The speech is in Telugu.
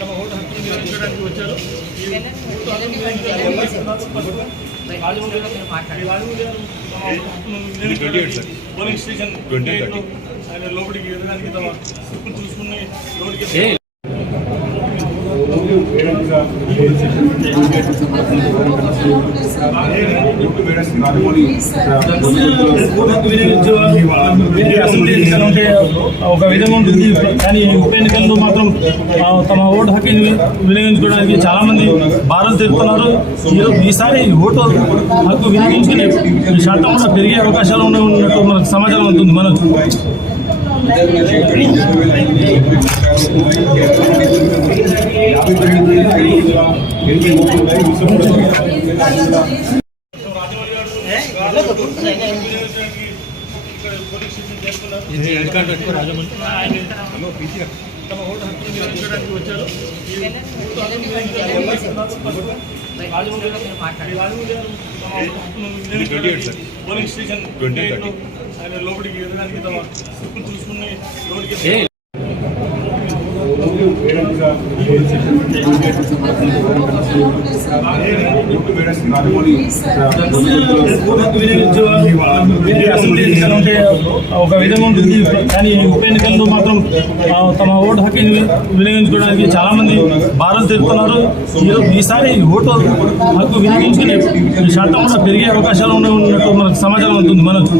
తమ ఓటు హక్కును వినియోగించడానికి వచ్చారు. పోలింగ్ స్టేషన్ ఆయన లోపలికి ఎదగడానికి తమ స్లిప్పులు చూసుకుని లోపలికి ఒక విధంగా ఉంటుంది. కానీ ఉప ఎన్నికల్లో మాత్రం తమ ఓటు హక్కుని వినియోగించుకోవడానికి చాలా మంది భారం తెలుపుతున్నారు. ఈసారి ఓటు హక్కు వినియోగించుకునే శాతం కూడా పెరిగే అవకాశాలు ఉన్నట్టు మనకు సమాచారం ఉంటుంది. మనకు తమ ఓటు హక్కును వినియోగించడానికి వచ్చారు. పోలింగ్ స్టేషన్ ఆయన లోపలికి ఎదగడానికి తమ స్లిప్పులు చూసుకుని లోపలికి ఒక విధంగా ఉంటుంది. కానీ ఉప ఎన్నికల్లో మాత్రం తమ ఓటు హక్కుని వినియోగించుకోవడానికి చాలా మంది భారం తెలుపుతున్నారు. ఈసారి ఓటు హక్కు వినియోగించుకునే శాతం కూడా పెరిగే అవకాశాలు ఉన్నట్టు మనకు సమాచారం ఉంటుంది. మనకు